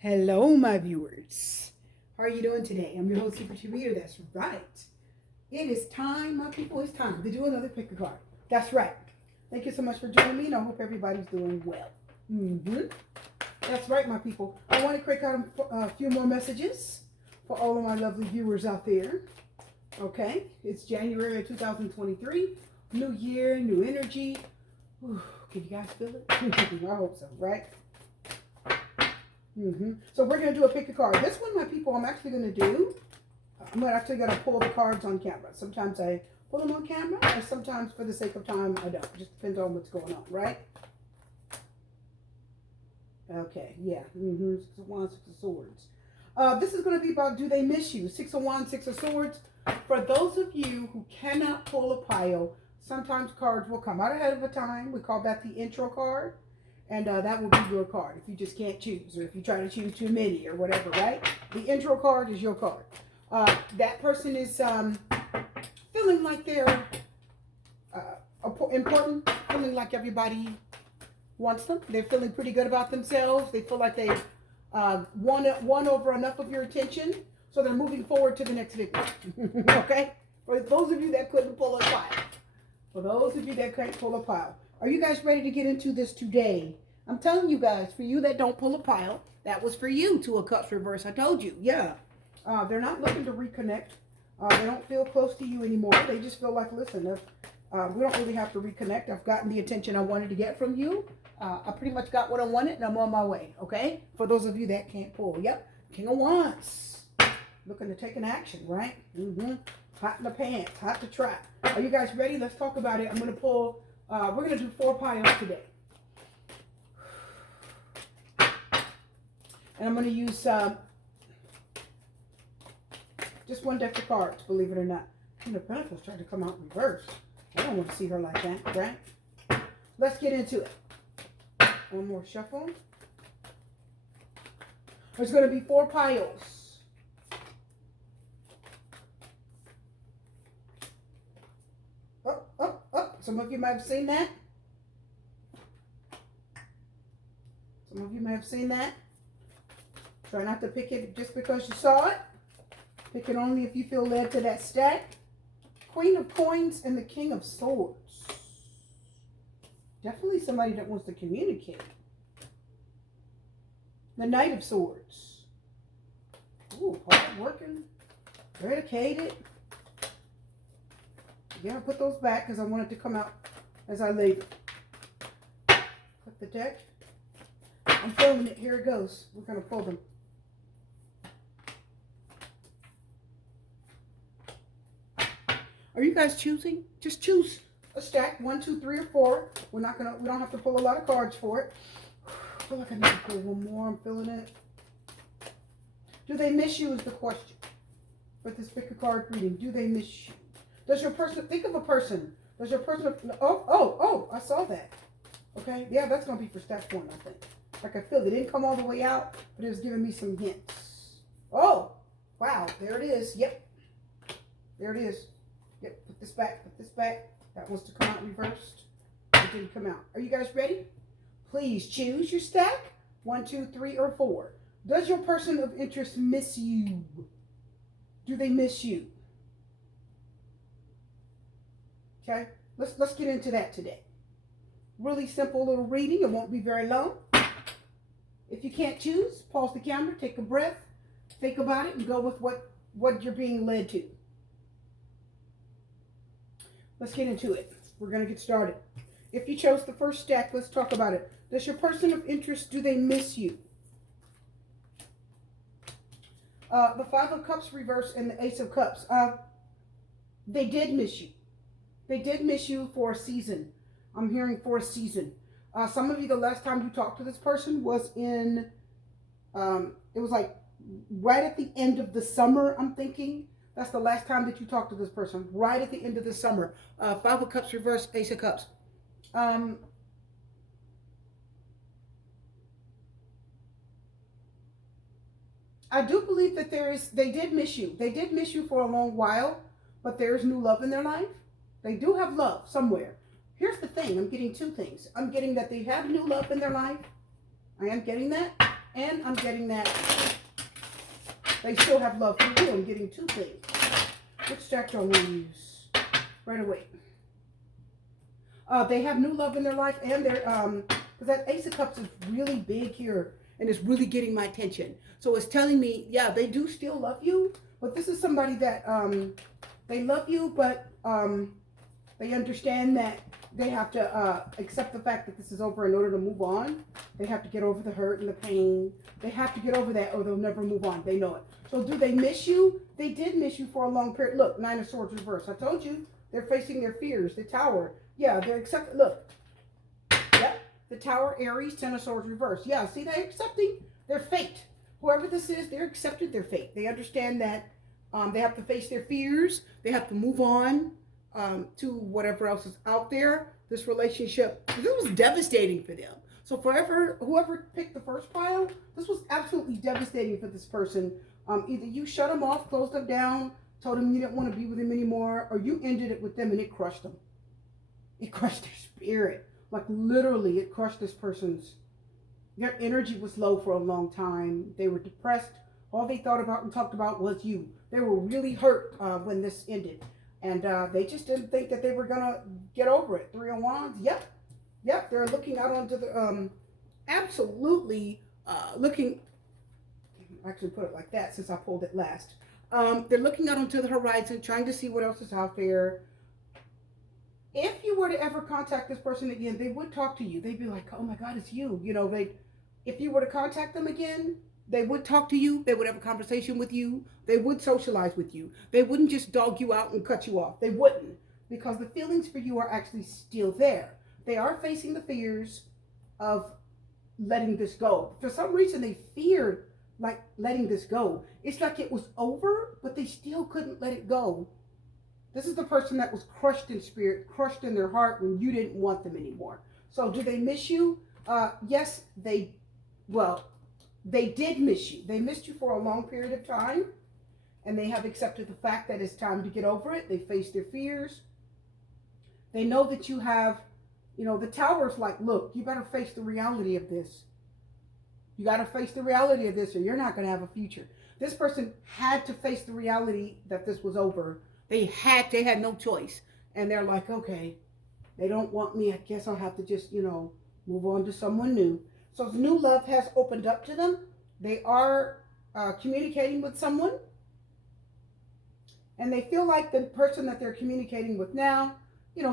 Hello, my viewers. How are you doing today? I'm your host, Super Chibier. That's right. It is time, my people. It's time to do another pick a card. That's right. Thank you so much for joining me, and I hope everybody's doing well. That's right, my people. I want to crank out a few more messages for all of my lovely viewers out there. Okay, it's January of 2023. New year, new energy. Whew, can you guys feel it? I hope so, right? So we're going to do a pick a card. This one, my people, I'm actually going to do, I'm actually going to pull the cards on camera. Sometimes I pull them on camera, and sometimes for the sake of time, I don't. It just depends on what's going on, right? Okay, yeah. Six of Wands, Six of Swords. This is going to be about do they miss you? Six of Wands, Six of Swords. For those of you who cannot pull a pile, sometimes cards will come out ahead of a time. We call that the intro card. And that will be your card if you just can't choose, or if you try to choose too many or whatever, right? The intro card is your card. That person is feeling like they're important, feeling like everybody wants them. They're feeling pretty good about themselves. They feel like they've won over enough of your attention, so they're moving forward to the next victory. Okay? For those of you that couldn't pull a pile. For those of you that can't pull a pile. Are you guys ready to get into this today? I'm telling you guys, for you that don't pull a pile, that was for you, Two of Cups reverse. I told you, yeah. They're not looking to reconnect. They don't feel close to you anymore. They just feel like, listen, we don't really have to reconnect. I've gotten the attention I wanted to get from you. I pretty much got what I wanted, and I'm on my way, okay? For those of you that can't pull. Yep, King of Wands. Looking to take an action, right? Hot in the pants, hot to try. Are you guys ready? Let's talk about it. I'm going to pull... we're going to do 4 piles today. And I'm going to use just one deck of cards, believe it or not. Queen of Pentacles tried to come out in reverse. I don't want to see her like that, right? Let's get into it. One more shuffle. There's going to be 4 piles. Some of you might have seen that. Some of you may have seen that. Try not to pick it just because you saw it. Pick it only if you feel led to that stack. Queen of Coins and the King of Swords. Definitely somebody that wants to communicate. The Knight of Swords. Ooh, hard working. Dedicated. Yeah, put those back because I want it to come out as I laid it. Cut the deck. I'm filming it. Here it goes. We're going to pull them. Are you guys choosing? Just choose a stack. 1, 2, 3, or 4. We don't have to pull a lot of cards for it. I feel like I need to pull one more. I'm feeling it. Do they miss you is the question. For this pick a card reading. Do they miss you? Does your person, think of a person. Does your person, I saw that. Okay, yeah, that's going to be for step 1, I think. I could feel it. It didn't come all the way out, but it was giving me some hints. Oh, wow, there it is. Yep, there it is. Yep, put this back, put this back. That was to come out reversed. It didn't come out. Are you guys ready? Please choose your stack. 1, 2, 3, or 4. Does your person of interest miss you? Do they miss you? Okay, let's get into that today. Really simple little reading. It won't be very long. If you can't choose, pause the camera, take a breath, think about it, and go with what you're being led to. Let's get into it. We're going to get started. If you chose the first stack, let's talk about it. Does your person of interest, do they miss you? The 5 of Cups reverse and the Ace of Cups. They did miss you. They did miss you for a season. I'm hearing for a season. Some of you, the last time you talked to this person was in, it was like right at the end of the summer, I'm thinking. That's the last time that you talked to this person. Right at the end of the summer. 5 of Cups reverse, Ace of Cups. I do believe that they did miss you. They did miss you for a long while, but there's new love in their life. They do have love somewhere. Here's the thing. I'm getting 2 things. I'm getting that they have new love in their life. I am getting that. And I'm getting that they still have love for you. I'm getting two things. Which deck do I want to use? Right away. They have new love in their life, and they're because that Ace of Cups is really big here, and it's really getting my attention. So it's telling me, yeah, they do still love you, but this is somebody that they love you, but they understand that they have to accept the fact that this is over in order to move on. They have to get over the hurt and the pain. They have to get over that, or they'll never move on. They know it. So do they miss you? They did miss you for a long period. Look, Nine of Swords reverse. I told you they're facing their fears. The Tower. Yeah, they're accepting. Look. Yep. The Tower, Aries, Ten of Swords reverse. Yeah, see, they're accepting their fate. Whoever this is, they're accepting their fate. They understand that they have to face their fears. They have to move on to whatever else is out there. This relationship, this was devastating for them. So forever, whoever picked the first pile, this was absolutely devastating for this person. Either you shut them off, closed them down, told them you didn't want to be with them anymore, or you ended it with them and it crushed them. It crushed their spirit. Like literally, it crushed this person's. Their energy was low for a long time. They were depressed. All they thought about and talked about was you. They were really hurt when this ended. And they just didn't think that they were going to get over it. Three of Wands, yep. Yep, they're looking out onto the, absolutely looking, actually put it like that since I pulled it last. They're looking out onto the horizon, trying to see what else is out there. If you were to ever contact this person again, they would talk to you. They'd be like, oh my God, it's you. You know, if you were to contact them again, they would talk to you. They would have a conversation with you. They would socialize with you. They wouldn't just dog you out and cut you off. They wouldn't, because the feelings for you are actually still there. They are facing the fears of letting this go. For some reason, they feared like letting this go. It's like it was over, but they still couldn't let it go. This is the person that was crushed in spirit, crushed in their heart when you didn't want them anymore. So do they miss you? Yes, they did miss you. They missed you for a long period of time, and they have accepted the fact that it's time to get over it. They face their fears. They know that you have, the Tower's like, look, you better face the reality of this. You got to face the reality of this, or you're not going to have a future. This person had to face the reality that this was over. They had no choice. And they're like, okay, they don't want me. I guess I'll have to just, move on to someone new. So the new love has opened up to them. They are communicating with someone. And they feel like the person that they're communicating with now,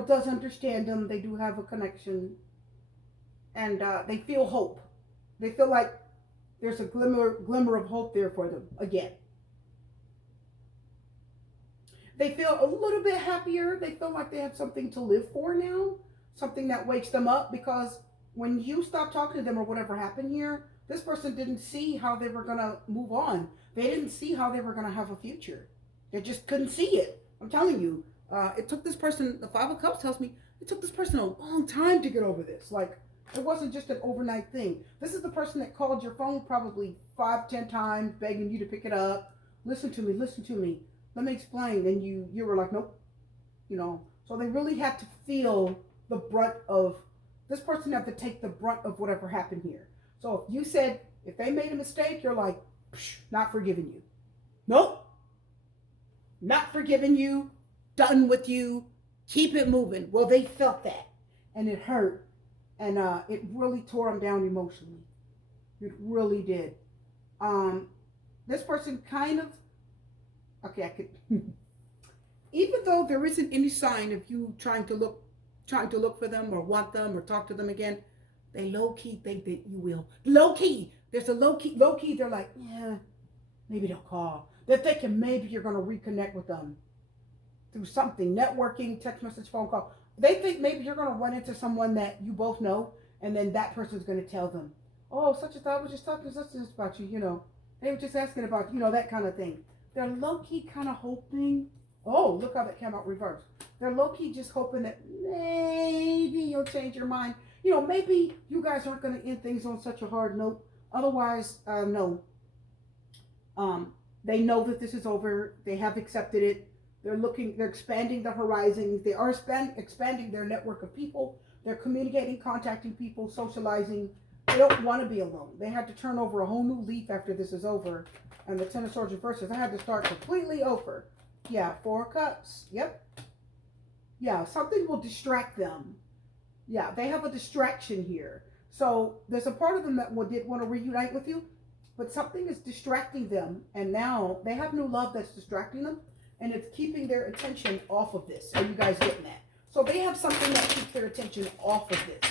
does understand them. They do have a connection. And they feel hope. They feel like there's a glimmer of hope there for them again. They feel a little bit happier. They feel like they have something to live for now. Something that wakes them up, because when you stop talking to them or whatever happened here, this person didn't see how they were going to move on. They didn't see how they were going to have a future. They just couldn't see it. I'm telling you, it took this person, the Five of Cups tells me, it took this person a long time to get over this. Like, it wasn't just an overnight thing. This is the person that called your phone probably 5-10 times, begging you to pick it up. Listen to me, listen to me. Let me explain. And you were like, nope. So they really had to feel the brunt of, this person had to take the brunt of whatever happened here. So if you said, if they made a mistake, you're like, not forgiving you. Nope. Not forgiving you. Done with you. Keep it moving. Well, they felt that. And it hurt. And it really tore them down emotionally. It really did. This person kind of, okay, I could, even though there isn't any sign of you trying to look for them or want them or talk to them again, they low-key think that you will. Low-key. There's a low-key, they're like, yeah, maybe they'll call. They're thinking maybe you're going to reconnect with them through something, networking, text message, phone call. They think maybe you're going to run into someone that you both know, and then that person's going to tell them, oh, such and such was just talking to such and such about you, They were just asking about, that kind of thing. They're low-key kind of hoping, oh, look how that came out reversed. They're low-key just hoping that maybe you'll change your mind. Maybe you guys aren't going to end things on such a hard note. Otherwise, no. They know that this is over. They have accepted it. They're expanding the horizons. They are expanding their network of people. They're communicating, contacting people, socializing. They don't want to be alone. They had to turn over a whole new leaf after this is over. And the Ten of Swords reverses, I had to start completely over. Yeah, 4 of Cups. Yep. Yeah, something will distract them. Yeah, they have a distraction here. So there's a part of them that did want to reunite with you, but something is distracting them. And now they have new love that's distracting them. And it's keeping their attention off of this. Are you guys getting that? So they have something that keeps their attention off of this.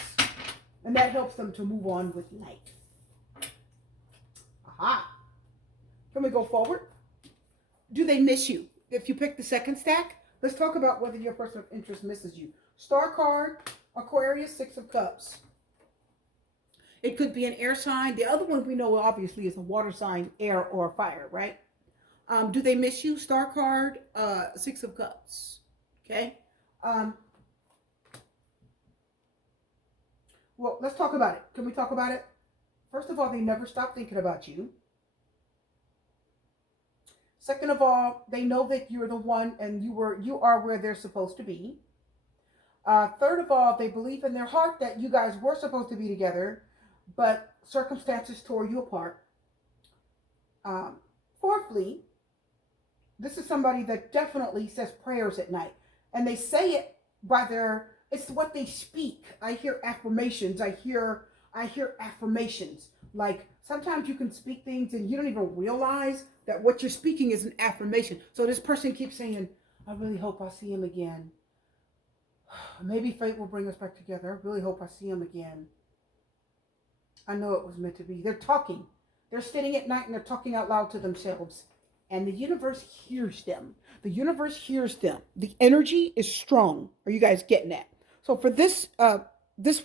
And that helps them to move on with life. Aha. Can we go forward? Do they miss you? If you pick the second stack, let's talk about whether your person of interest misses you. Star card, Aquarius, 6 of Cups. It could be an air sign. The other one we know obviously is a water sign, air, or fire, right? Do they miss you? Star card, 6 of Cups. Okay. Well, let's talk about it. Can we talk about it? First of all, they never stop thinking about you. Second of all, they know that you're the one and you are where they're supposed to be. Third of all, they believe in their heart that you guys were supposed to be together, but circumstances tore you apart. Fourthly, this is somebody that definitely says prayers at night. And they say it by it's what they speak. I hear affirmations. I hear affirmations. Like sometimes you can speak things and you don't even realize that what you're speaking is an affirmation. So this person keeps saying, I really hope I see him again. Maybe fate will bring us back together. I really hope I see him again. I know it was meant to be. They're talking. They're sitting at night and they're talking out loud to themselves. And the universe hears them. The universe hears them. The energy is strong. Are you guys getting that? So for this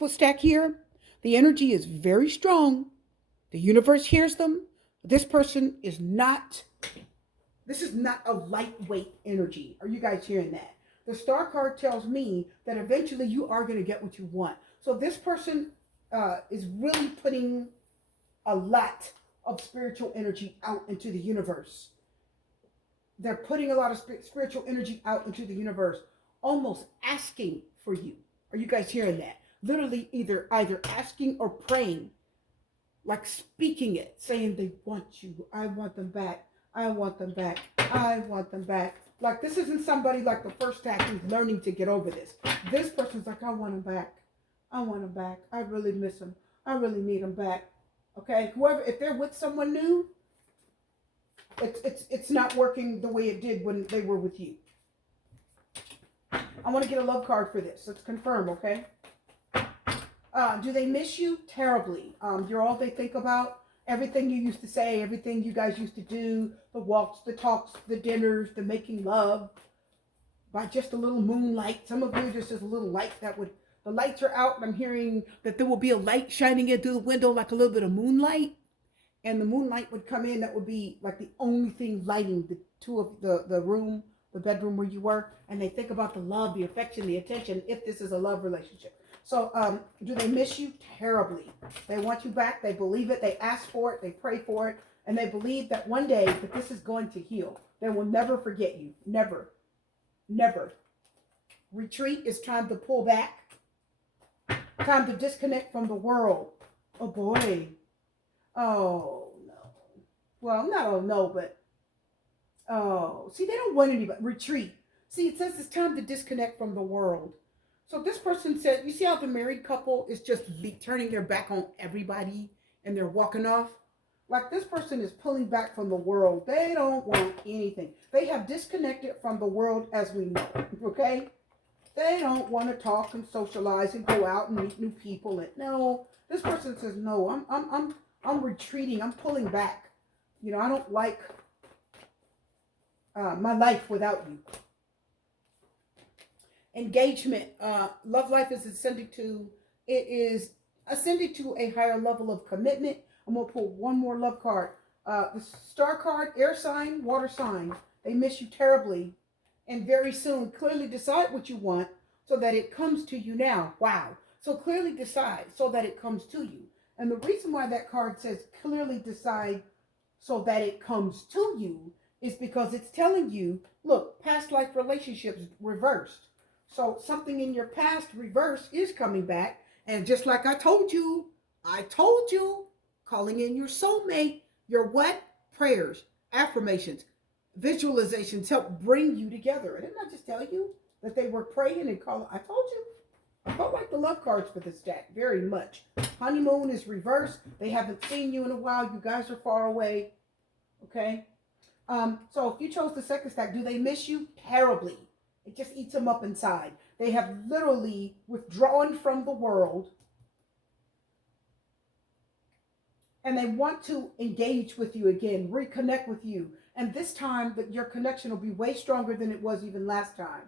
stack here, the energy is very strong. The universe hears them. This person is not, this is not a lightweight energy. Are you guys hearing that? The star card tells me that eventually you are going to get what you want. So this person is really putting a lot of spiritual energy out into the universe. They're putting a lot of spiritual energy out into the universe, almost asking for you. Are you guys hearing that? Literally either asking or praying, like speaking it, saying they want you. I want them back. I want them back. I want them back. Like this isn't somebody like the first stack who's learning to get over this. This person's like, I want him back. I want him back. I really miss him. I really need him back. Okay, whoever, if they're with someone new, it's not working the way it did when they were with you. I want to get a love card for this. Let's confirm, okay? Do they miss you? Terribly. You're all they think about. Everything you used to say, everything you guys used to do, the walks, the talks, the dinners, the making love, by just a little moonlight. Some of you just as a little light that would, the lights are out and I'm hearing that there will be a light shining in through the window like a little bit of moonlight. And the moonlight would come in, that would be like the only thing lighting the two of the room, the bedroom where you were. And they think about the love, the affection, the attention, if this is a love relationship. So do they miss you? Terribly. They want you back. They believe it. They ask for it. They pray for it. And they believe that one day that this is going to heal. They will never forget you. Never. Never. Retreat is time to pull back. Time to disconnect from the world. Oh boy. Oh no. Well, not oh no, but oh. See, they don't want anybody. Retreat. See, it says it's time to disconnect from the world. So this person said, you see how the married couple is just turning their back on everybody and they're walking off? Like this person is pulling back from the world. They don't want anything. They have disconnected from the world as we know, okay? They don't want to talk and socialize and go out and meet new people. And no, this person says, no, I'm retreating. I'm pulling back. You know, I don't like my life without you. Engagement, love life is ascending to a higher level of commitment. I'm going to pull one more love card. The star card, air sign, water sign. They miss you terribly. And very soon, clearly decide what you want so that it comes to you now. Wow. So clearly decide so that it comes to you. And the reason why that card says clearly decide so that it comes to you is because it's telling you, look, past life relationships reversed. So something in your past reverse is coming back. And just like I told you, I told you, calling in your soulmate, your what? Prayers, affirmations, visualizations help bring you together. Didn't I just tell you that they were praying and calling? I told you. I felt like the love cards for this deck very much. Honeymoon is reversed. They haven't seen you in a while. You guys are far away. Okay. So if you chose the second stack, do they miss you? Terribly. It just eats them up inside. They have literally withdrawn from the world, and they want to engage with you again, reconnect with you. And this time, that your connection will be way stronger than it was even last time.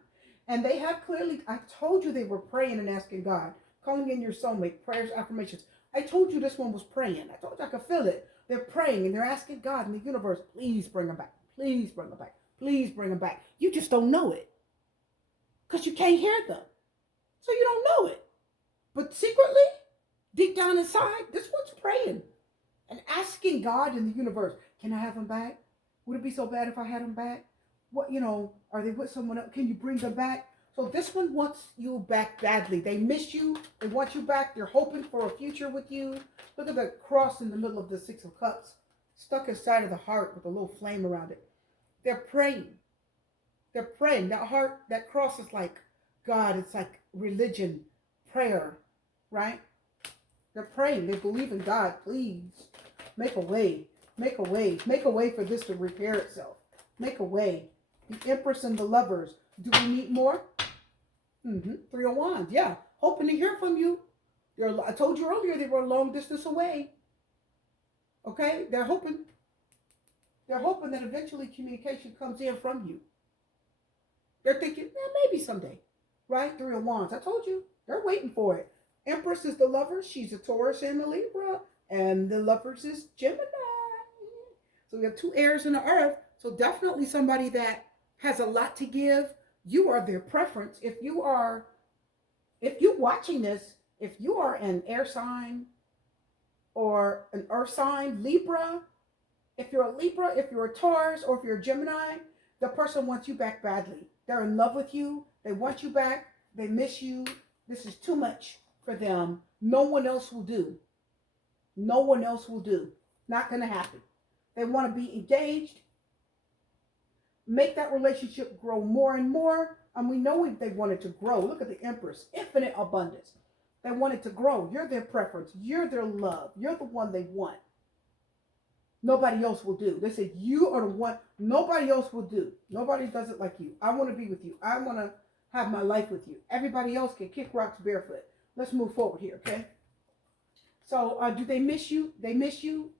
And they have clearly, I told you they were praying and asking God, calling in your soulmate, prayers, affirmations. I told you this one was praying. I told you I could feel it. They're praying and they're asking God in the universe, please bring them back. Please bring them back. Please bring them back. You just don't know it because you can't hear them. So you don't know it. But secretly, deep down inside, this one's praying and asking God in the universe, can I have them back? Would it be so bad if I had them back? What, are they with someone else? Can you bring them back? So this one wants you back badly. They miss you. They want you back. They're hoping for a future with you. Look at the cross in the middle of the Six of Cups, stuck inside of the heart with a little flame around it. They're praying. They're praying. That heart, that cross is like God. It's like religion, prayer, right? They're praying. They believe in God. Please make a way. Make a way. Make a way for this to repair itself. Make a way. The Empress and the Lovers. Do we need more? Three of Wands. Yeah. Hoping to hear from you. I told you earlier they were a long distance away. Okay? They're hoping that eventually communication comes in from you. They're thinking, maybe someday. Right? Three of Wands. I told you. They're waiting for it. Empress is the Lover. She's a Taurus and a Libra. And the Lovers is Gemini. So we have two airs in the earth. So definitely somebody that has a lot to give. You are their preference. If you're watching this, if you are an air sign or an earth sign, Libra, if you're a Libra, if you're a Taurus, or if you're a Gemini, the person wants you back badly. They're in love with you. They want you back. They miss you. This is too much for them. No one else will do. No one else will do. Not going to happen. They want to be engaged. Make that relationship grow more and more. And we know they want it to grow. Look at the Empress. Infinite abundance. They want it to grow. You're their preference. You're their love. You're the one they want. Nobody else will do. They said you are the one. Nobody else will do. Nobody does it like you. I want to be with you. I want to have my life with you. Everybody else can kick rocks barefoot. Let's move forward here, okay? So do they miss you? They miss you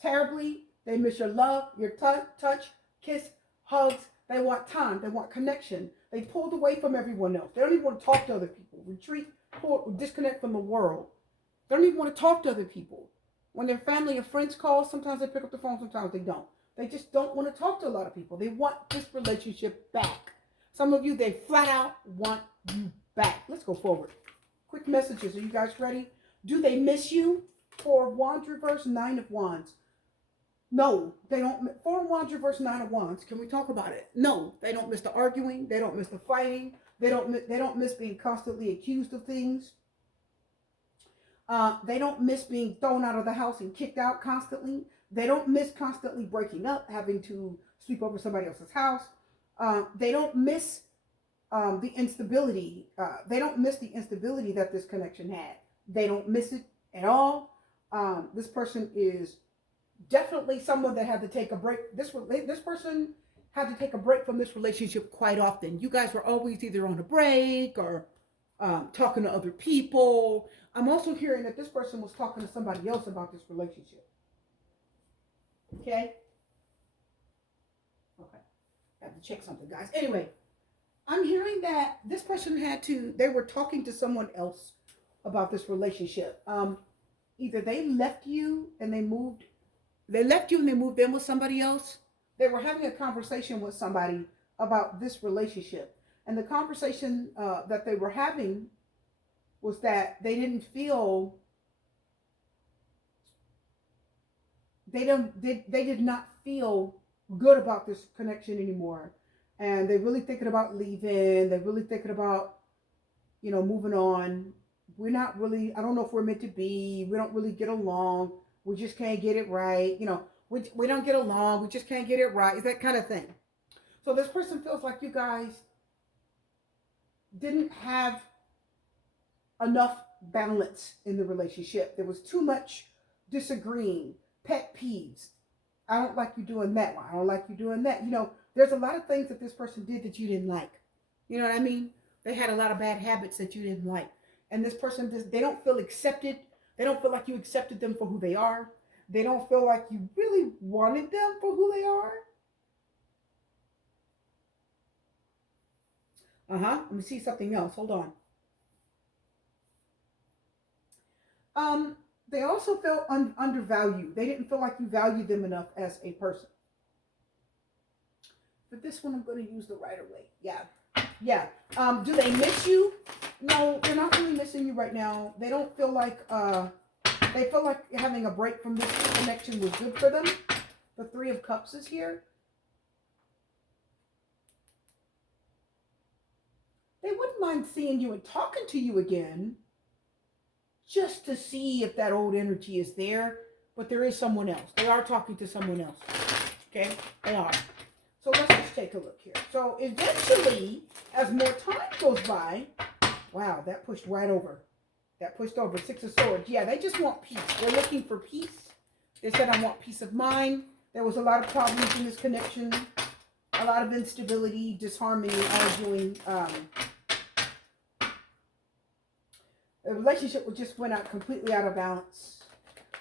terribly. They miss your love, your touch, kiss, hugs. They want time. They want connection. They pulled away from everyone else. They don't even want to talk to other people. Retreat, disconnect from the world. They don't even want to talk to other people. When their family and friends call, sometimes they pick up the phone, sometimes they don't. They just don't want to talk to a lot of people. They want this relationship back. Some of you, they flat out want you back. Let's go forward. Quick messages. Are you guys ready? Do they miss you? Four of Wands reverse, Nine of Wands. No, they don't. Four of Wands reverse, Nine of Wands. Can we talk about it? No, they don't miss the arguing. They don't miss the fighting. They don't miss being constantly accused of things. They don't miss being thrown out of the house and kicked out constantly. They don't miss constantly breaking up, having to sleep over somebody else's house. They don't miss the instability. They don't miss the instability that this connection had. They don't miss it at all. This person is definitely someone that had to take a break. This person had to take a break from this relationship quite often. You guys were always either on a break or talking to other people. I'm also hearing that this person was talking to somebody else about this relationship. Okay? Okay. I have to check something, guys. Anyway, I'm hearing that this person they were talking to someone else about this relationship. Either they left you and they moved in with somebody else. They were having a conversation with somebody about this relationship. And the conversation that they were having was that they didn't feel, they did not feel good about this connection anymore. And they're really thinking about leaving. They're really thinking about, moving on. we're not really, I don't know if we're meant to be. We don't really get along. We just can't get it right. We don't get along. We just can't get it right. It's that kind of thing. So this person feels like you guys didn't have enough balance in the relationship. There was too much disagreeing, pet peeves. I don't like you doing that one. I don't like you doing that. There's a lot of things that this person did that you didn't like. You know what I mean? They had a lot of bad habits that you didn't like. And this person, they don't feel accepted. They don't feel like you accepted them for who they are. They don't feel like you really wanted them for who they are. Let me see something else. Hold on. They also felt undervalued. They didn't feel like you valued them enough as a person. But this one, I'm going to use the Rider Waite. Yeah. Do they miss you? No, they're not really missing you right now. They don't feel like, they feel like having a break from this connection was good for them. The Three of Cups is here. They wouldn't mind seeing you and talking to you again, just to see if that old energy is there. But there is someone else. They are talking to someone else. Okay? They are. So let's just take a look here. So eventually, as more time goes by, wow, that pushed right over. That pushed over. Six of Swords. Yeah, they just want peace. They're looking for peace. They said, I want peace of mind. There was a lot of problems in this connection. A lot of instability, disharmony, arguing. The relationship just went out completely out of balance.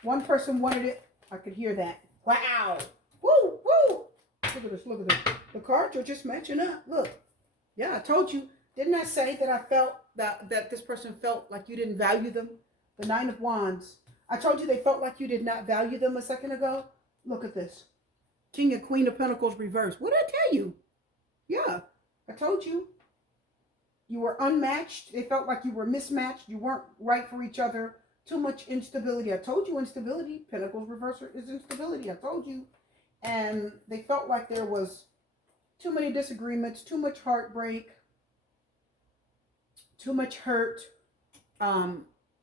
One person wanted it. I could hear that. Wow. Woo, woo. Look at this, look at this. The cards are just matching up. Look. Yeah, I told you. Didn't I say that I felt that this person felt like you didn't value them? The Nine of Wands. I told you they felt like you did not value them a second ago. Look at this. King and Queen of Pentacles reversed. What did I tell you? Yeah, I told you. You were unmatched. They felt like you were mismatched. You weren't right for each other. Too much instability. I told you instability. Pentacles reversal is instability. I told you. And they felt like there was too many disagreements, too much heartbreak, too much hurt.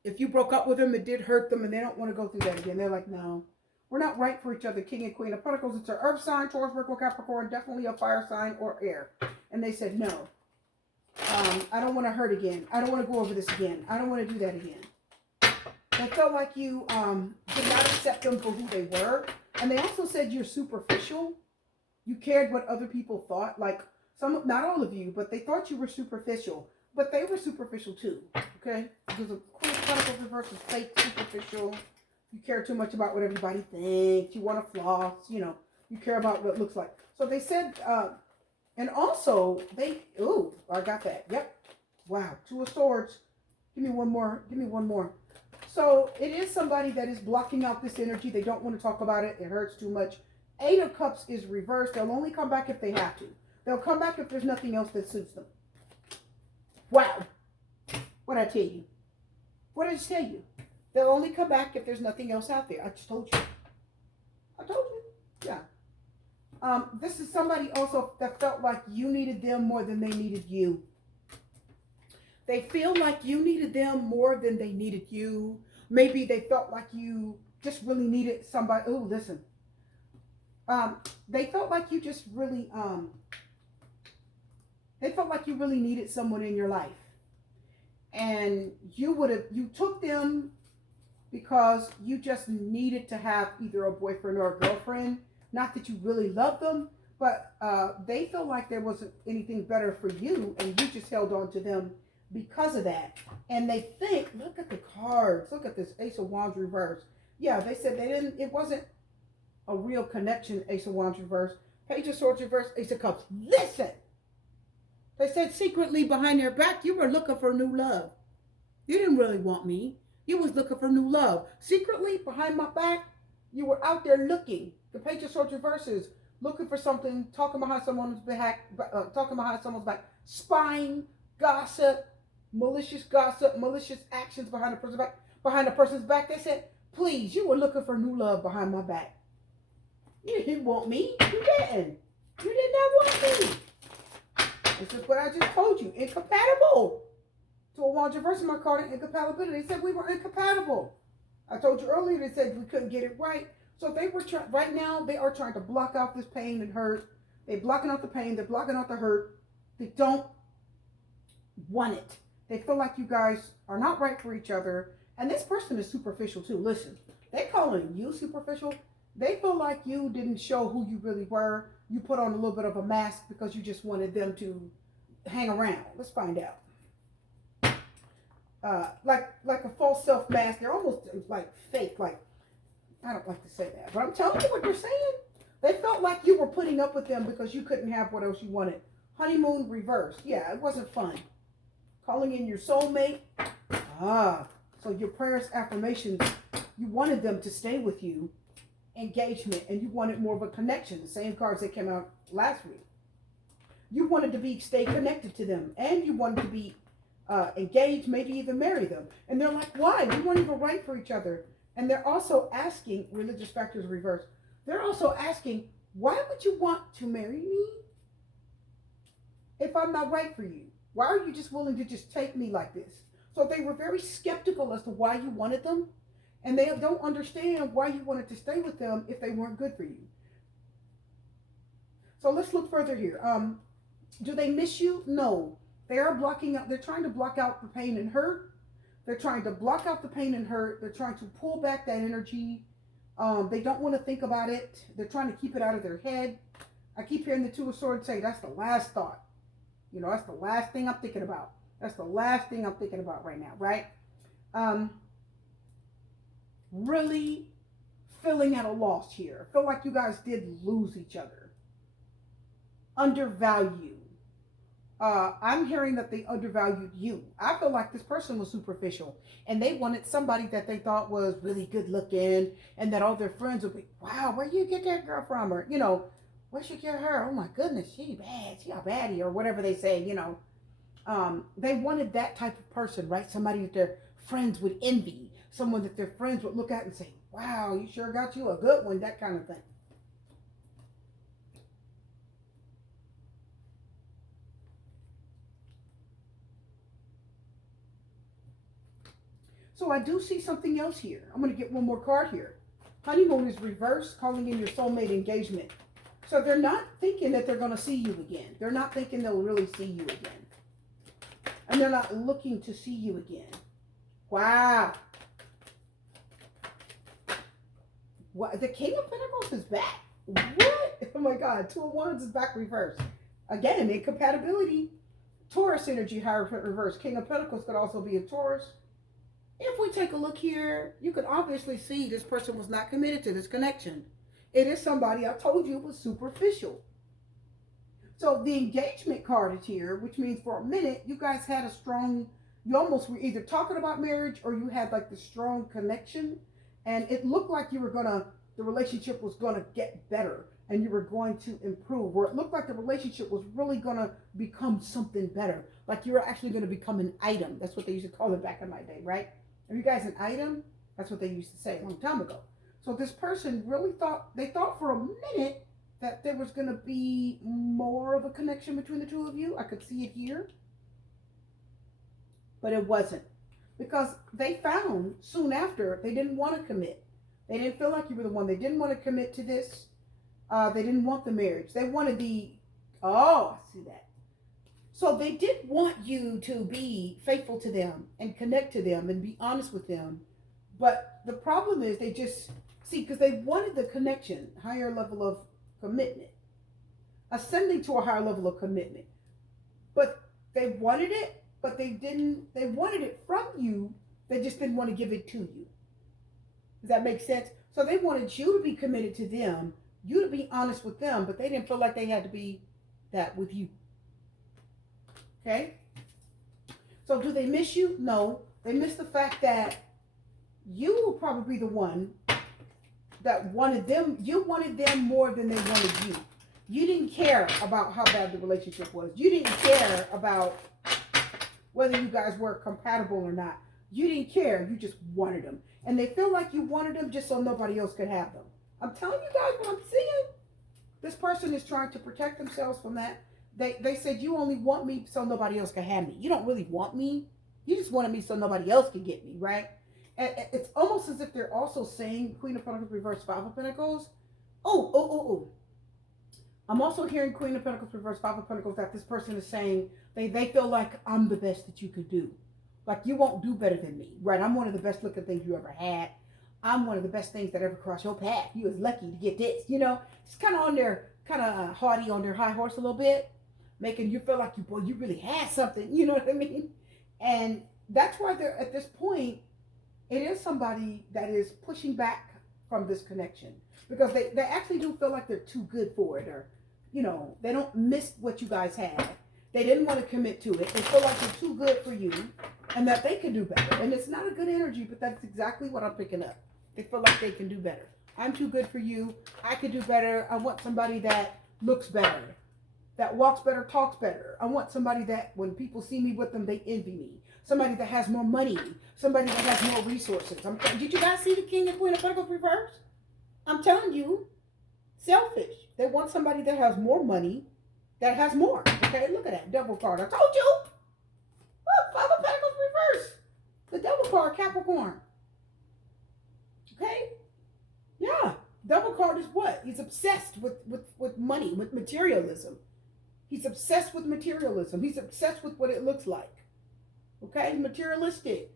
If you broke up with them, it did hurt them, and they don't want to go through that again. They're like, no, we're not right for each other. King and Queen of Pentacles. It's an earth sign, Taurus, Virgo, Capricorn, definitely a fire sign or air. And they said, no. I don't want to hurt again. I don't want to go over this again. I don't want to do that again. They felt like you did not accept them for who they were. And they also said you're superficial. You cared what other people thought. Like not all of you, but they thought you were superficial. But they were superficial too. Okay? Because the Queen of Pentacles reverse is fake, superficial. You care too much about what everybody thinks. You want to floss. You care about what it looks like. So they said... and also, I got that. Yep. Wow. Two of Swords. Give me one more. Give me one more. So, it is somebody that is blocking out this energy. They don't want to talk about it. It hurts too much. Eight of Cups is reversed. They'll only come back if they have to. They'll come back if there's nothing else that suits them. Wow. What did I tell you? What did I tell you? They'll only come back if there's nothing else out there. I just told you. I told you. Yeah. This is somebody also that felt like you needed them more than they needed you. They feel like you needed them more than they needed you. Maybe they felt like you just really needed somebody. Oh, listen. They felt like you just really, they felt like you really needed someone in your life. And you took them because you just needed to have either a boyfriend or a girlfriend. Not that you really love them, but they felt like there wasn't anything better for you, and you just held on to them because of that. And they think, look at the cards, look at this Ace of Wands reverse. Yeah, they said it wasn't a real connection, Ace of Wands reverse. Page of Swords reverse, Ace of Cups. Listen! They said secretly behind their back, you were looking for new love. You didn't really want me. You was looking for new love. Secretly behind my back, you were out there looking. The Page of Swords reverses, looking for something, talking behind someone's back, spying, gossip, malicious actions behind a person's back. They said, please, you were looking for new love behind my back. You didn't want me. You didn't. You did not want me. This is what I just told you. Incompatible. Two of Wands reversed in my card, incompatibility. They said we were incompatible. I told you earlier, they said we couldn't get it right. So they were right now, they are trying to block out this pain and hurt. They're blocking out the pain. They're blocking out the hurt. They don't want it. They feel like you guys are not right for each other. And this person is superficial too. Listen, they calling you superficial. They feel like you didn't show who you really were. You put on a little bit of a mask because you just wanted them to hang around. Let's find out. Like a false self mask. They're almost like fake. Like, I don't like to say that, but I'm telling you what they're saying. They felt like you were putting up with them because you couldn't have what else you wanted. Honeymoon reversed. Yeah, it wasn't fun. Calling in your soulmate. So your prayers, affirmations, you wanted them to stay with you. Engagement, and you wanted more of a connection. The same cards that came out last week. You wanted to stay connected to them, and you wanted to be engaged, maybe even marry them. And they're like, why? We weren't even right for each other. And they're also asking, religious factors reversed. They're also asking, why would you want to marry me if I'm not right for you? Why are you just willing to just take me like this? So they were very skeptical as to why you wanted them. And they don't understand why you wanted to stay with them if they weren't good for you. So let's look further here. Do they miss you? No. They are blocking out. They're trying to block out the pain and hurt. They're trying to block out the pain and hurt. They're trying to pull back that energy. They don't want to think about it. They're trying to keep it out of their head. I keep hearing the Two of Swords say, that's the last thought. You know, that's the last thing I'm thinking about. That's the last thing I'm thinking about right now, right? Really feeling at a loss here. I feel like you guys did lose each other. Undervalue. I'm hearing that they undervalued you. I feel like this person was superficial and they wanted somebody that they thought was really good looking and that all their friends would be, wow, where you get that girl from? Or, you know, where'd you get her? Oh my goodness, she bad. She a baddie, or whatever they say, you know. They wanted that type of person, right? Somebody that their friends would envy. Someone that their friends would look at and say, wow, you sure got you a good one, that kind of thing. So I do see something else here. I'm going to get one more card here. Honeymoon is reversed, calling in your soulmate engagement. So they're not thinking that they're going to see you again. They're not thinking they'll really see you again. And they're not looking to see you again. Wow. What? The King of Pentacles is back. What? Oh my God. Two of Wands is back reversed. Again, incompatibility. Taurus energy, Hierophant reverse. King of Pentacles could also be a Taurus. If we take a look here, you could obviously see this person was not committed to this connection. It is somebody, I told you, was superficial. So the engagement card is here, which means for a minute, you guys had a strong, you almost were either talking about marriage or you had like the strong connection. And it looked like you were the relationship was gonna get better and you were going to improve. Or it looked like the relationship was really gonna become something better. Like you were actually gonna become an item. That's what they used to call it back in my day, right? Are you guys an item? That's what they used to say a long time ago. So this person really they thought for a minute that there was going to be more of a connection between the two of you. I could see it here. But it wasn't. Because they found soon after they didn't want to commit. They didn't feel like you were the one. They didn't want to commit to this. They didn't want the marriage. They wanted I see that. So they did want you to be faithful to them and connect to them and be honest with them. But the problem is they just, because they wanted the connection, higher level of commitment, ascending to a higher level of commitment. But they wanted it, but they wanted it from you. They just didn't want to give it to you. Does that make sense? So they wanted you to be committed to them, you to be honest with them, but they didn't feel like they had to be that with you. Okay? So do they miss you? No. They miss the fact that you will probably be the one that wanted them. You wanted them more than they wanted you. You didn't care about how bad the relationship was. You didn't care about whether you guys were compatible or not. You didn't care. You just wanted them. And they feel like you wanted them just so nobody else could have them. I'm telling you guys what I'm seeing. This person is trying to protect themselves from that. They said, you only want me so nobody else can have me. You don't really want me. You just wanted me so nobody else can get me, right? And it's almost as if they're also saying Queen of Pentacles reverse, Five of Pentacles. Oh. I'm also hearing Queen of Pentacles reverse, Five of Pentacles, that this person is saying they feel like I'm the best that you could do. Like you won't do better than me, right? I'm one of the best looking things you ever had. I'm one of the best things that ever crossed your path. You was lucky to get this, you know? It's kind of on their, kind of haughty on their high horse a little bit, making you feel like you really had something, you know what I mean? And that's why they're, at this point, it is somebody that is pushing back from this connection because they actually do feel like they're too good for it, or, you know, they don't miss what you guys had. They didn't want to commit to it. They feel like they're too good for you and that they can do better. And it's not a good energy, but that's exactly what I'm picking up. They feel like they can do better. I'm too good for you. I could do better. I want somebody that looks better, that walks better, talks better. I want somebody that when people see me with them, they envy me. Somebody that has more money. Somebody that has more resources. Did you guys see the King and Queen of Pentacles reverse? I'm telling you, selfish. They want somebody that has more money, that has more. Okay, look at that double card. I told you. Look, Five of Pentacles reverse. The double card, Capricorn. Okay? Yeah. Double card is what? He's obsessed with money, with materialism. He's obsessed with materialism. He's obsessed with what it looks like. Okay? Materialistic.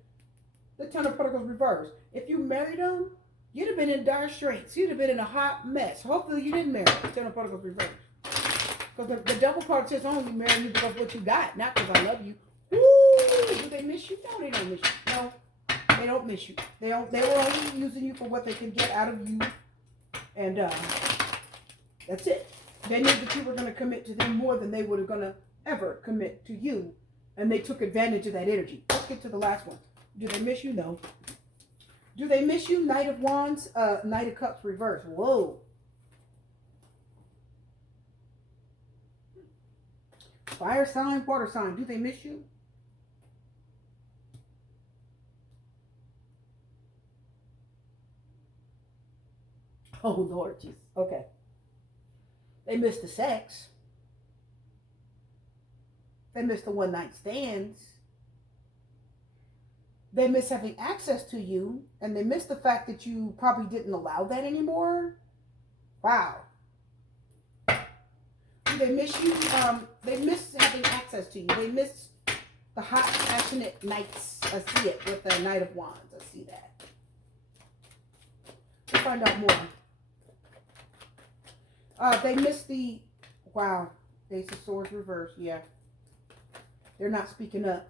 The Ten of Pentacles reverse. If you married him, you'd have been in dire straits. You'd have been in a hot mess. Hopefully you didn't marry the Ten of Pentacles reverse. Because the double card says only marry you because of what you got, not because I love you. Ooh, do they miss you? No, they don't miss you. No, they don't miss you. They were only using you for what they can get out of you. And that's it. They knew that you were going to commit to them more than they would have going to ever commit to you. And they took advantage of that energy. Let's get to the last one. Do they miss you? No. Do they miss you? Knight of Wands, Knight of Cups reverse. Whoa. Fire sign, water sign. Do they miss you? Oh, Lord Jesus. Okay. They miss the sex. They miss the one night stands. They miss having access to you. And they miss the fact that you probably didn't allow that anymore. Wow. They miss you. They miss having access to you. They miss the hot, passionate nights. I see it with the Knight of Wands. I see that. We'll find out more. They miss the, wow, Ace of Swords reverse. Yeah. They're not speaking up.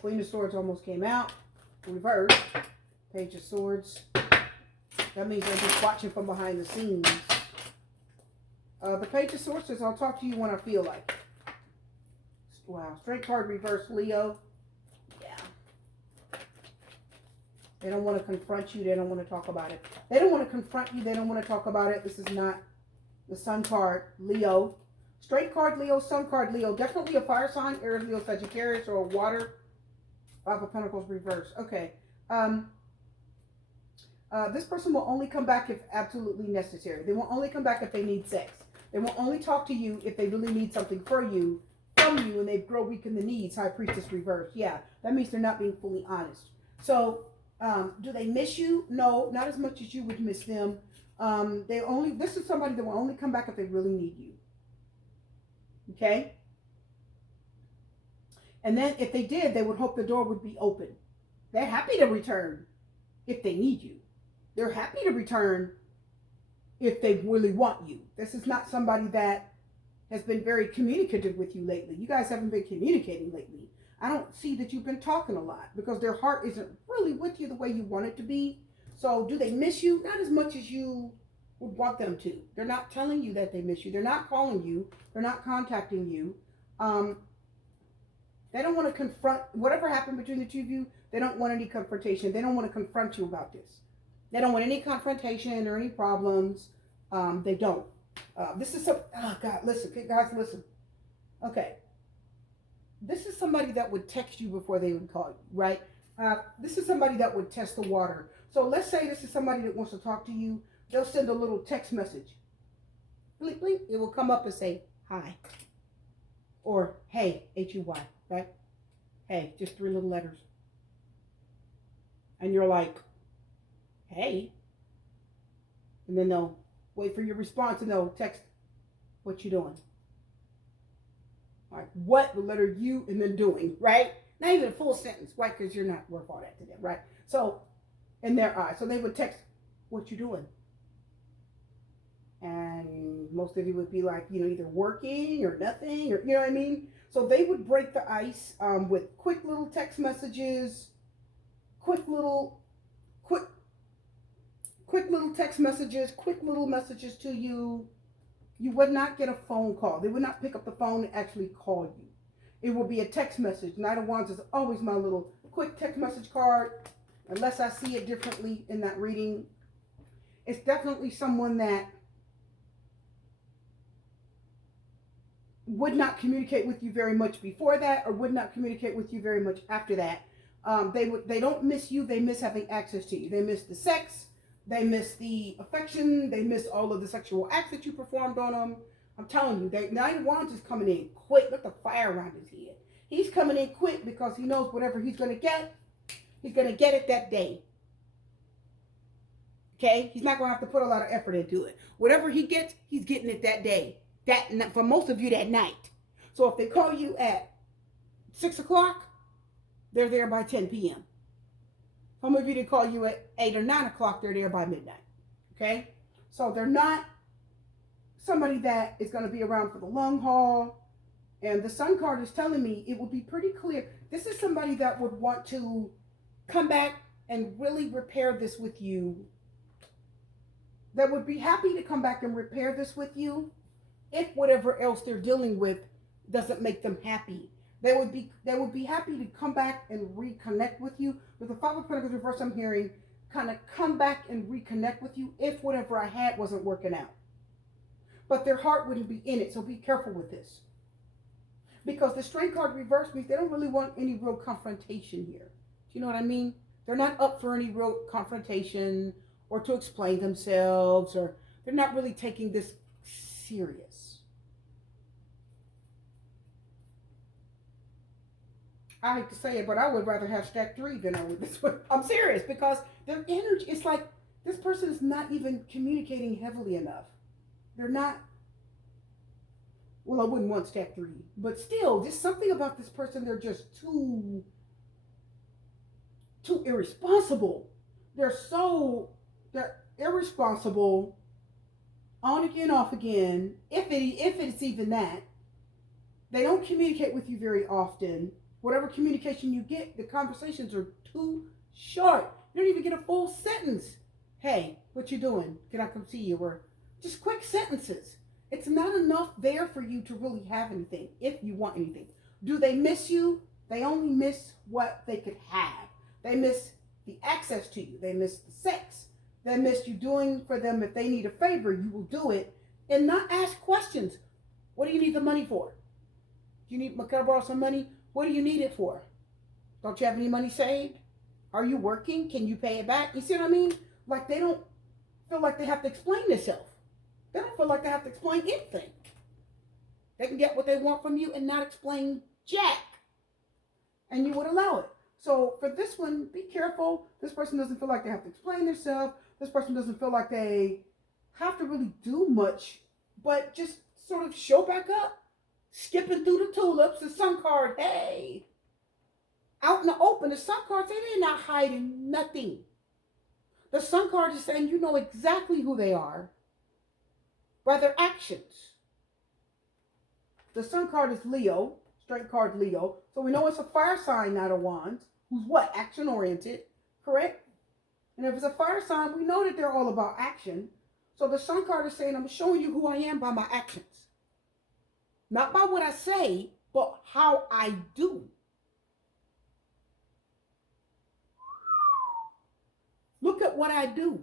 Queen of Swords almost came out. Reverse. Page of Swords. That means they're just watching from behind the scenes. The Page of Swords says, I'll talk to you when I feel like it. Wow. Strength card reverse, Leo. Yeah. They don't want to confront you. They don't want to talk about it. They don't want to confront you. They don't want to talk about it. This is not the Sun card, Leo. Straight card, Leo. Sun card, Leo. Definitely a fire sign, Aries, Leo, Sagittarius, or a water. Five of Pentacles reverse. Okay. This person will only come back if absolutely necessary. They will only come back if they need sex. They will only talk to you if they really need something from you, and they grow weak in the knees. High Priestess reverse. Yeah, that means they're not being fully honest. So, do they miss you? No, not as much as you would miss them. This is somebody that will only come back if they really need you. Okay? And then if they did, they would hope the door would be open. They're happy to return if they need you. They're happy to return if they really want you. This is not somebody that has been very communicative with you lately. You guys haven't been communicating lately. I don't see that you've been talking a lot because their heart isn't really with you the way you want it to be. So do they miss you? Not as much as you would want them to. They're not telling you that they miss you. They're not calling you. They're not contacting you. They don't want to confront whatever happened between the two of you. They don't want any confrontation. They don't want to confront you about this. They don't want any confrontation or any problems. They don't. This is oh God, listen, guys, listen. Okay. This is somebody that would text you before they would call you, right? This is somebody that would test the water. So let's say this is somebody that wants to talk to you. They'll send a little text message. Blink, blink. It will come up and say, hi. Or, hey, H-U-Y, right? Hey, just 3 little letters. And you're like, hey. And then they'll wait for your response and they'll text, what you doing? Like, what? The letter U and then doing, right? Not even a full sentence, right? Because you're not worth all that to them, right? So, in their eyes. So they would text, what you doing? And most of you would be like, either working or nothing, or, you know what I mean? So they would break the ice with quick little text messages, quick little, quick, quick little text messages, quick little messages to you. You would not get a phone call. They would not pick up the phone and actually call you. It will be a text message. Knight of Wands is always my little quick text message card, unless I see it differently in that reading. It's definitely someone that would not communicate with you very much before that, or would not communicate with you very much after that. They don't miss you. They miss having access to you. They miss the sex. They miss the affection. They miss all of the sexual acts that you performed on them. I'm telling you, Knight of Wands is coming in quick. Look at the fire around his head. He's coming in quick because he knows whatever he's going to get, he's going to get it that day. Okay? He's not going to have to put a lot of effort into it. Whatever he gets, he's getting it that day. That, for most of you, that night. So if they call you at 6 o'clock, they're there by 10 p.m. Some of you, they call you at 8 or 9 o'clock, they're there by midnight. Okay? So they're not somebody that is going to be around for the long haul. And the Sun card is telling me it will be pretty clear. This is somebody that would want to come back and really repair this with you. That would be happy to come back and repair this with you if whatever else they're dealing with doesn't make them happy. They would be happy to come back and reconnect with you. With the Five of Pentacles reverse, I'm hearing kind of come back and reconnect with you if whatever I had wasn't working out. But their heart wouldn't be in it, so be careful with this. Because the Strength card reverse means they don't really want any real confrontation here. Do you know what I mean? They're not up for any real confrontation or to explain themselves, or they're not really taking this serious. I hate to say it, but I would rather have stack 3 than I would this one. I'm serious, because their energy, it's like this person is not even communicating heavily enough. They're not, well, I wouldn't want stack 3, but still, just something about this person, they're just too irresponsible. They're irresponsible, on again, off again, if it's even that. They don't communicate with you very often. Whatever communication you get, the conversations are too short. You don't even get a full sentence. Hey, what you doing? Can I come see you? Or just quick sentences. It's not enough there for you to really have anything, if you want anything. Do they miss you? They only miss what they could have. They miss the access to you. They miss the sex. They miss you doing for them. If they need a favor, you will do it and not ask questions. What do you need the money for? Do you need, can I borrow some money? What do you need it for? Don't you have any money saved? Are you working? Can you pay it back? You see what I mean? Like, they don't feel like they have to explain themselves. They don't feel like they have to explain anything. They can get what they want from you and not explain jack. And you would allow it. So for this one, be careful. This person doesn't feel like they have to explain themselves. This person doesn't feel like they have to really do much, but just sort of show back up. Skipping through the tulips, the Sun card, hey. Out in the open, the Sun card say they're not hiding nothing. The Sun card is saying you know exactly who they are by their actions. The Sun card is Leo, Strength card Leo. So we know it's a fire sign, Knight of Wands, who's what? Action oriented, correct? And if it's a fire sign, we know that they're all about action. So the Sun card is saying, I'm showing you who I am by my actions. Not by what I say, but how I do. Look at what I do.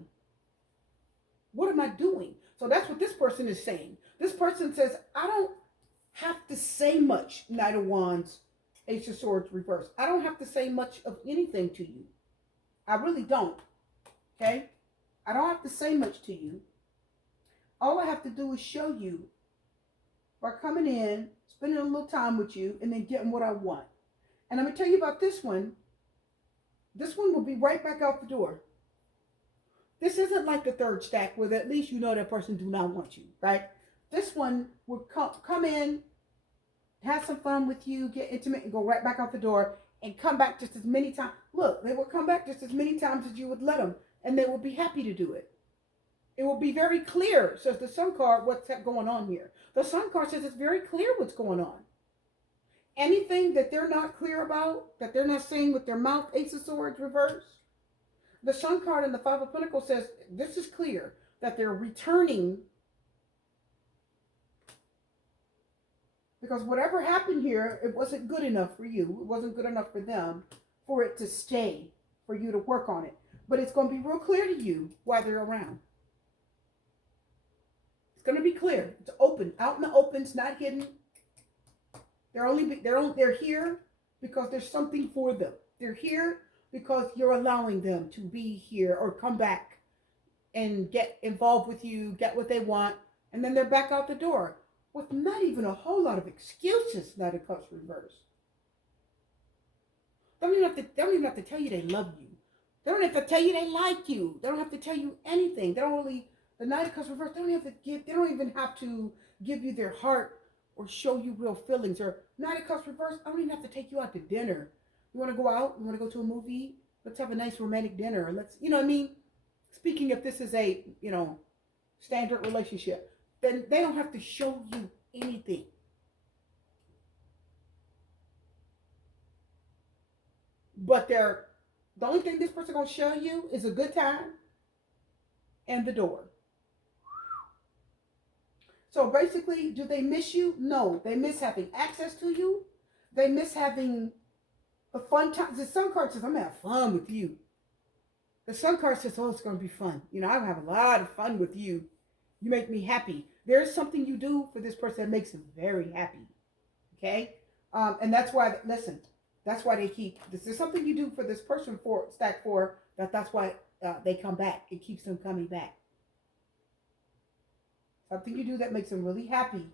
What am I doing? So that's what this person is saying. This person says, I don't have to say much, Knight of Wands, Ace of Swords reverse. I don't have to say much of anything to you. I really don't. Okay? I don't have to say much to you. All I have to do is show you by coming in, spending a little time with you, and then getting what I want. And I'm going to tell you about this one. This one will be right back out the door. This isn't like the third stack where at least you know that person do not want you, right? This one will come in, have some fun with you, get intimate, and go right back out the door and come back just as many times. Look, they will come back just as many times as you would let them, and they will be happy to do it. It will be very clear, says the Sun card, what's going on here. The Sun card says it's very clear what's going on. Anything that they're not clear about, that they're not saying with their mouth, Ace of Swords reverse. The Sun card in the Five of Pentacles says this is clear, that they're returning. Because whatever happened here, it wasn't good enough for you. It wasn't good enough for them for it to stay, for you to work on it. But it's going to be real clear to you while they're around. It's going to be clear. It's open, out in the open. It's not hidden. They're here because there's something for them. They're here because you're allowing them to be here or come back and get involved with you, get what they want, and then they're back out the door with not even a whole lot of excuses. Knight of Cups reverse. They don't even have to tell you they love you. They don't have to tell you they like you. They don't have to tell you anything. The Knight of Cups reverse, they don't even have to give you their heart or show you real feelings. Or Knight of Cups reverse, I don't even have to take you out to dinner. You want to go out? You want to go to a movie? Let's have a nice romantic dinner. You know what I mean? Speaking if this is a, standard relationship, then they don't have to show you anything. But the only thing this person going to show you is a good time and the door. So basically, do they miss you? No. They miss having access to you. They miss having a fun time. The Sun card says, I'm going to have fun with you. The Sun card says, oh, it's going to be fun. I'm have a lot of fun with you. You make me happy. There's something you do for this person that makes them very happy. Okay? And that's why, listen, that's why this is something you do for this person for stack 4, that's why they come back. It keeps them coming back. Something you do that makes them really happy.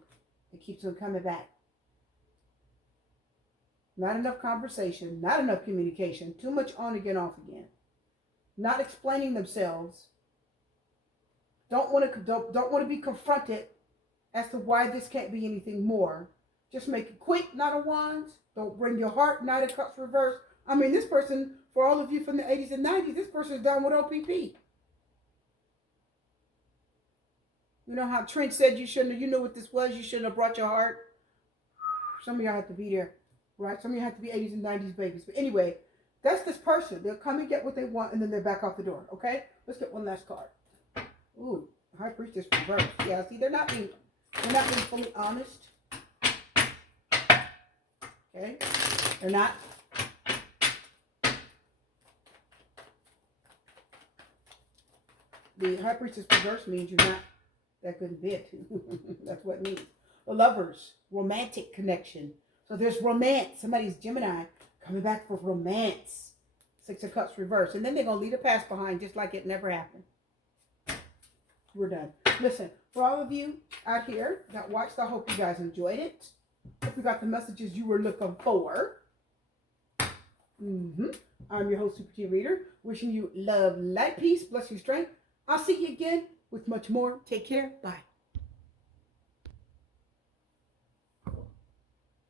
It keeps them coming back. Not enough conversation, not enough communication, too much on again, off again. Not explaining themselves. Don't want to be confronted as to why this can't be anything more. Just make it quick, Knight of Wands. Don't bring your heart, Knight of Cups reverse. I mean, this person, for all of you from the 80s and 90s, this person is done with OPP. You know how Trent said you know what this was, you shouldn't have brought your heart? Some of y'all have to be there, right? Some of you have to be 80s and 90s babies. But anyway, that's this person. They'll come and get what they want, and then they're back out the door, okay? Let's get one last card. Ooh, High Priestess reverse. Yeah, see, they're not being fully honest. Okay? They're not. The High Priestess reverse means you're not that good in bed. That's what it means. The Lovers, romantic connection. So there's romance. Somebody's Gemini coming back for romance. Six of Cups reverse. And then they're going to leave the past behind just like it never happened. We're done. Listen, for all of you out here that watched, I hope you guys enjoyed it. Hope you got the messages you were looking for. I'm your host, Super T Reader. Wishing you love, light, peace, blessings, strength. I'll see you again with much more. Take care. Bye.